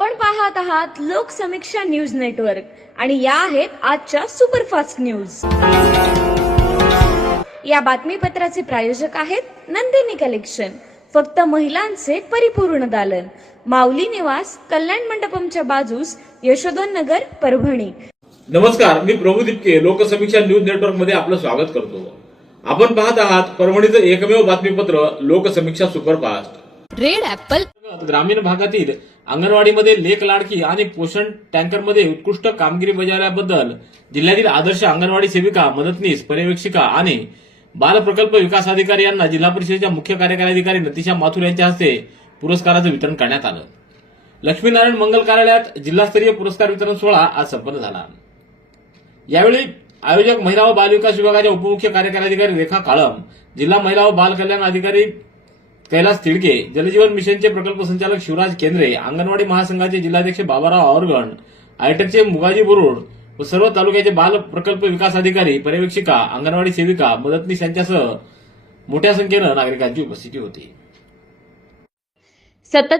आपण पाहत आहात लोकसमीक्षा न्यूज नेटवर्क आणि या आहेत आजच्या सुपरफास्ट न्यूज। या बातमीपत्राचे प्रायोजक आहेत नंदिनी कलेक्शन, फक्त महिलांचे परिपूर्ण दालन, माऊली निवास, कल्याण मंडपमच्या बाजूस, यशोधन नगर, परभणी। नमस्कार, मी प्रभू दिपके लोकसमीक्षा न्यूज नेटवर्क मध्ये आपलं स्वागत करतो। आपण पाहत आहात परभणीचं एकमेव बातमीपत्र लोकसमीक्षा सुपरफास्ट। रेड ऍपल ग्रामीण भागातील अंगणवाडीमध्ये लेक लाडकी आणि पोषण टँकरमध्ये उत्कृष्ट कामगिरी बजावल्याबद्दल जिल्ह्यातील आदर्श अंगणवाडी सेविका, मदतनीस, पर्यवेक्षिका आणि बाल प्रकल्प विकास अधिकारी यांना जिल्हा परिषदेच्या मुख्य कार्यकारी अधिकारी नतिशा माथुर यांच्या हस्ते पुरस्काराचं वितरण करण्यात आलं। लक्ष्मीनारायण मंगल कार्यालयात जिल्हास्तरीय पुरस्कार वितरण सोहळा आज संपन्न झाला। यावेळी आयोजक महिला व बाल विकास विभागाच्या उपमुख्य कार्यकारी अधिकारी रेखा काळम, जिल्हा महिला व बाल कल्याण अधिकारी कैलास तिडके, जलजीवन मिशनचे प्रकल्प संचालक शिवराज केंद्रे, अंगणवाडी महासंघाचे जिल्हाध्यक्ष बाबाराव आवरगण, आयटकचे मुगाजी बुरुड व सर्व तालुक्याचे बाल प्रकल्प विकास अधिकारी, पर्यवेक्षिका, अंगणवाडी सेविका, मदतनीस यांच्यासह मोठ्या संख्येनं नागरिकांची उपस्थिती होती। सतत